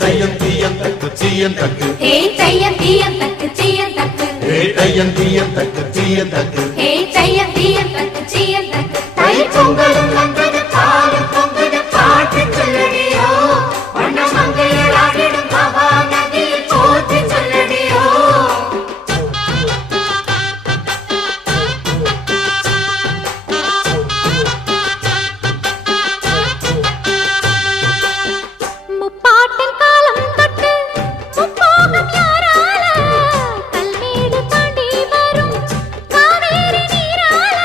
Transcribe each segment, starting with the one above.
தையம் தீயம் தக்கு சீயம் தக்கு தையம் தீயம் தக்கு சீயம் தக்கு தையம் தீயம் தக்கு சீயம் தக்கு தையம் தீயம் தக்கு சீயம் தக்கு தை பொங்கலும் வந்தது பாலும் பொங்குது பாட்டு சொல்லடியோ வண்ண மங்கையர் ஆடிடும் மகா நதியில் போற்றி சொல்லடியோ முப்பாட்டின் காலம் தொட்டு முப்போகம் யாரால கல்மேடு தாண்டி வரும் காவேரி நீரால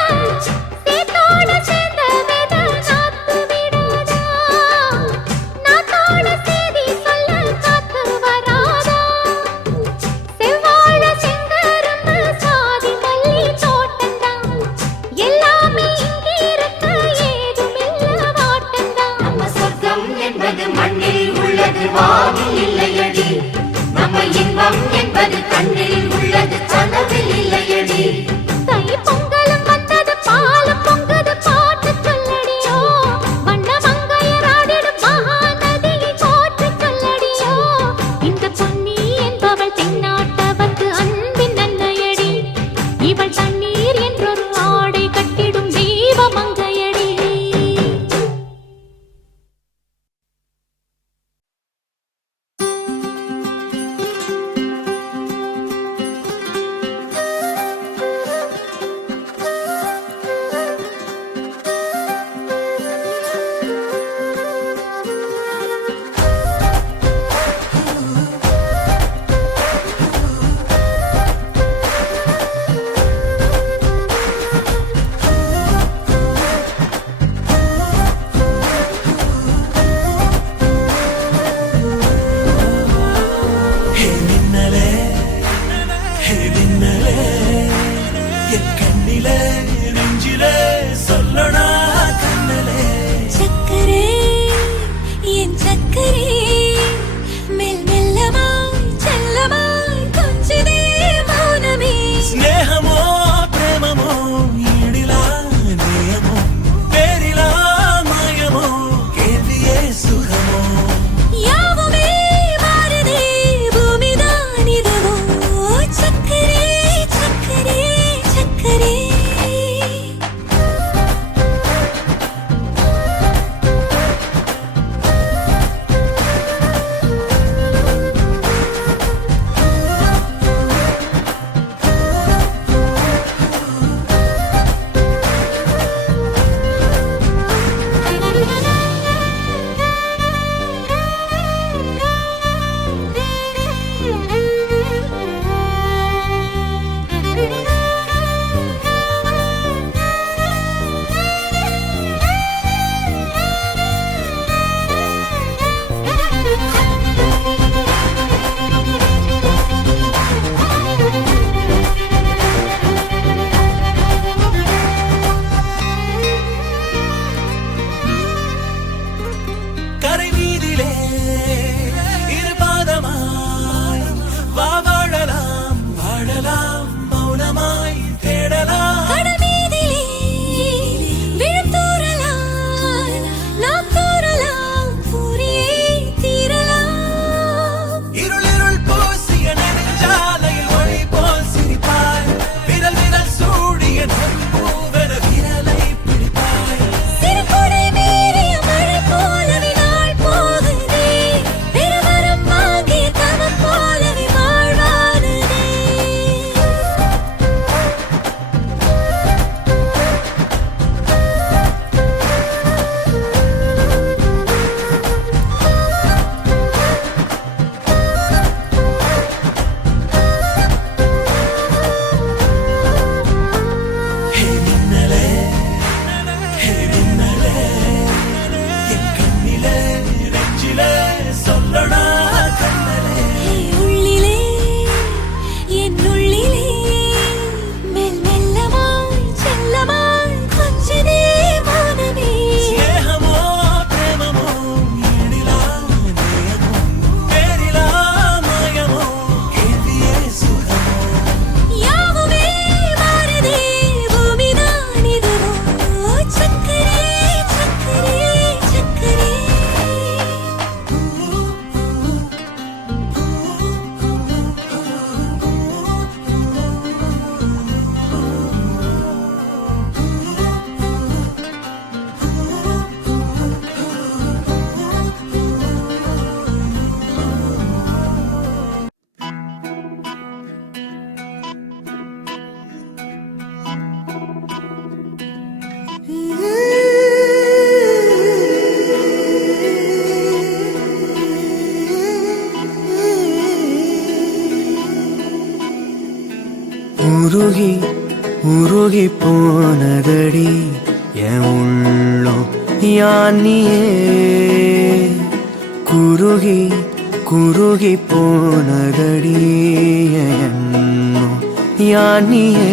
சேத்தோடு சேர்ந்த வேத நாத்து விடாதா நாத்தோடு சேதி சொல்ல காத்து வராதா செவ்வாழ செங்கரும்பு சாதி மல்லி தோட்டந்தான் எல்லாமே இங்கிருக்க ஏதுமில்ல வாட்டந்தான் நம்ம சொர்க்கம் என்பது மண்ணில் உள்ளது வானில் இல்லையடி நம்ம இன்பம் என்பது கண்ணில் உள்ளது கனவில் இல்லையடி தை பொங்கலும் வந்தது பாலும் பொங்குது பாட்டு சொல்லடியோ வண்ண மங்கையர் ஆடிடும் மகா நதியை போற்றி சொல்லடியோ இந்த பொன்னி என்பவள் தென்னாட்டவர்க்கு அன்பின் நன்மையடி இவள் தண்ணீர் என்றொரு ஆடை கட்டிடும் தீப மங்கையடி சக்கரே என் சக்கரே மெல் மெல்லமாய் செல்லமாய் கொஞ்சிதே மௌனமே స్నేహమో ప్రేమమో ఈడిలా నేయమో పేరిలా మాయమో కేవియే సుఖమో யாவுமே மாறுதே பூமிதானிதுவோ சக்கரே சக்கரே சக்கரே கரை மீதிலே இருபாதமாய் வா வாழலாம் வாழலாம் மௌனமாய் தேடலாம் கடல் மீதிலே விழுத்தூறலாம் நாம் தூறலாம் பூரியே தீரலாம் இருளிருள் பூசிய நெடுஞ்சாலையில் ஒளி போல் சிரிப்பாய் விரல் விரல் சூடிய நம்பூவென விரலை பிடிப்பாய் சிறுகுடை மீறிய மழை போலவே நாள் போகுதே பெருவரம் வாங்கிய தவம் போலவே வாழ்வானதே ஹே மின்னலே ஹே மின்னலே என் கண்ணிலே நெஞ்சிலே சொல்லடா கண்ணலே உள்ளிலே என் உள்ளிலே மெல் மெல்லமாய் செல்லமாய் கொஞ்சிதே மௌனமே స్నేహమో ప్రేమమో ఈడిలా నేయమో పేరిలా మాయమో కేవియే సుఖమో யாவுமே மாறுதே பூமிதானிதுவோ சக்கரே சக்கரே சக்கரே உருகி உருகி போனதடி என் உள்ளம் யானியே குருகி குருகி போனதடி என் எண்ணம் யானியே